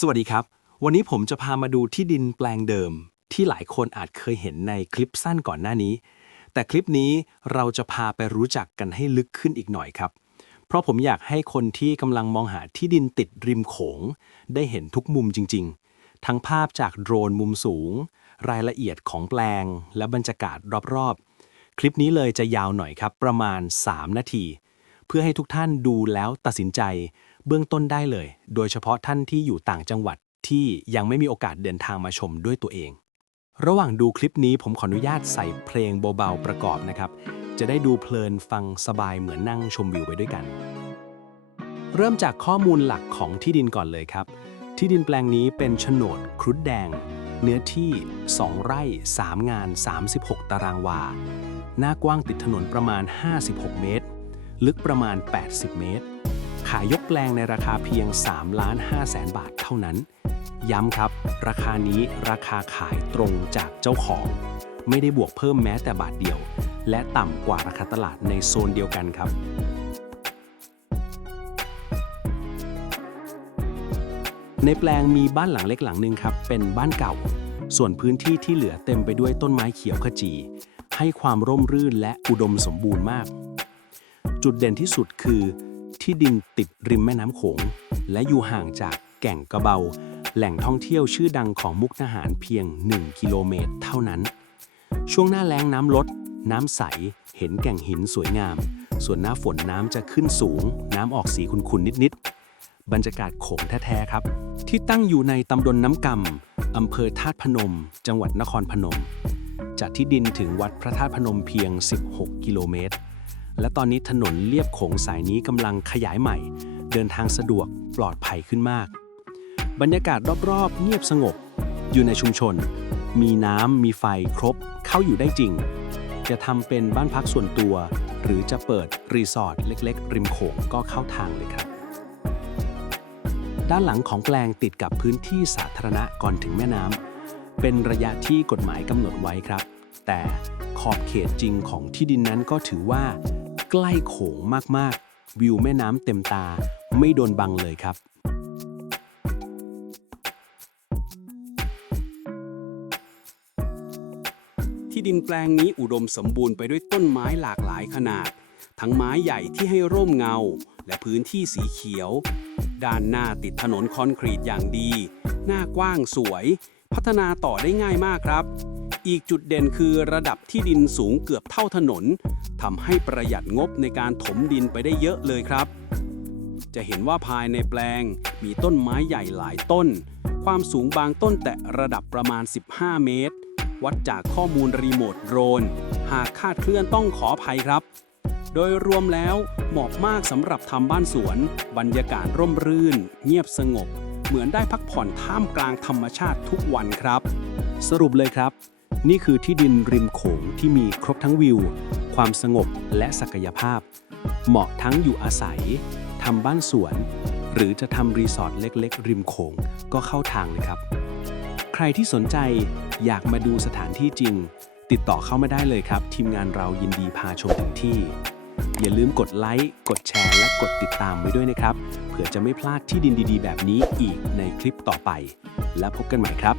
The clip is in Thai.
สวัสดีครับ วันนี้ผมจะพามาดูที่ดินแปลงเดิม ที่หลายคนอาจเคยเห็นในคลิปสั้นก่อนหน้านี้ แต่คลิปนี้เราจะพาไปรู้จักกันให้ลึกขึ้นอีกหน่อยครับ เพราะผมอยากให้คนที่กำลังมองหาที่ดินติดริมโขง ได้เห็นทุกมุมจริง ๆ ทั้งภาพจากโดรนมุมสูง รายละเอียดของแปลง และบรรยากาศรอบๆ คลิปนี้เลยจะยาวหน่อยครับประมาณ 3 นาที เพื่อให้ทุกท่านดูแล้วตัดสินใจ เบื้องต้นได้เลย โดยเฉพาะท่านที่อยู่ต่างจังหวัดที่ยังไม่มีโอกาสเดินทางมาชมด้วยตัวเอง ระหว่างดูคลิปนี้ผมขออนุญาตใส่เพลงเบาๆประกอบนะครับ จะได้ดูเพลินฟังสบายเหมือนนั่งชมวิวไปด้วยกัน เริ่มจากข้อมูลหลักของที่ดินก่อนเลยครับ ที่ดินแปลงนี้เป็นโฉนดครุฑแดง เนื้อที่ 2 ไร่ 3 งาน 36 ตารางวา หน้ากว้างติดถนนประมาณ 56 เมตร ลึกประมาณ 80 เมตร ขายยกแปลงในราคาเพียง 3 ล้าน5แสนบาทเท่านั้น ย้ำครับ ราคานี้ราคาขายตรงจากเจ้าของ ไม่ได้บวกเพิ่มแม้แต่บาทเดียว และต่ำกว่าราคาตลาดในโซนเดียวกันครับในแปลงมีบ้านหลังเล็กหลังหนึ่งครับ เป็นบ้านเก่า ส่วนพื้นที่ที่เหลือเต็มไปด้วยต้นไม้เขียวขจี ให้ความร่มรื่นและอุดมสมบูรณ์มาก จุดเด่นที่สุดคือ ที่ดินติดริมแม่น้ำโขง และอยู่ห่างจากแก่งกระเบา แหล่งท่องเที่ยวชื่อดังของมุกนาหารเพียง 1 กิโลเมตรเท่านั้น ช่วงหน้าแล้งน้ำลด น้ำใส เห็นแก่งหินสวยงาม ส่วนหน้าฝนน้ำจะขึ้นสูง น้ำออกสีขุ่นๆนิดๆ บรรยากาศโขงแท้ๆครับ ที่ตั้งอยู่ในตำบลน้ำกำอำเภอธาตุพนม จังหวัดนครพนม จากที่ดินถึงวัดพระธาตุพนมเพียง 16 กิโลเมตร และตอนนี้ถนนเลียบโขงสายนี้กำลังขยายใหม่ เดินทางสะดวกปลอดภัยขึ้นมาก บรรยากาศรอบๆ เงียบสงบ อยู่ในชุมชน มีน้ำมีไฟครบ เข้าอยู่ได้จริง จะทำเป็นบ้านพักส่วนตัว หรือจะเปิดรีสอร์ทเล็กๆ ริมโขงก็เข้าทางเลยครับ ด้านหลังของแปลงติดกับพื้นที่สาธารณะก่อนถึงแม่น้ำเป็นระยะที่กฎหมายกำหนดไว้ครับ แต่ขอบเขตจริงของที่ดินนั้นก็ถือว่า ใกล้โขงมากๆ วิวแม่น้ำเต็มตา ไม่โดนบังเลยครับ ที่ดินแปลงนี้อุดมสมบูรณ์ไปด้วยต้นไม้หลากหลายขนาด ทั้งไม้ใหญ่ที่ให้ร่มเงา และพื้นที่สีเขียว ด้านหน้าติดถนนคอนกรีตอย่างดี หน้ากว้างสวย พัฒนาต่อได้ง่ายมากครับ อีกจุดเด่นคือระดับที่ดินสูงเกือบเท่าถนนทำให้ประหยัดงบในการถมดินไปได้เยอะเลยครับ จะเห็นว่าภายในแปลงมีต้นไม้ใหญ่หลายต้น ความสูงบางต้นแตะระดับประมาณ 15 เมตร วัดจากข้อมูลรีโมทโดรน หากคาดเคลื่อนต้องขออภัยครับ โดยรวมแล้วเหมาะมากสำหรับทำบ้านสวน บรรยากาศร่มรื่น เงียบสงบ เหมือนได้พักผ่อนท่ามกลางธรรมชาติทุกวันครับ สรุปเลยครับ นี่คือที่ดินริมโขงที่มีครบทั้งวิว ความสงบและศักยภาพ เหมาะทั้งอยู่อาศัยทำบ้านสวน หรือจะทำรีสอร์ทเล็กๆ ริมโขงก็เข้าทางเลยครับ ใครที่สนใจอยากมาดูสถานที่จริง ติดต่อเข้ามาได้เลยครับ ทีมงานเรายินดีพาชมถึงที่ อย่าลืมกดไลค์ กดแชร์ และกดติดตามไว้ด้วยนะครับ เผื่อจะไม่พลาดที่ดินดีๆ แบบนี้อีกในคลิปต่อไป และพบกันใหม่ครับ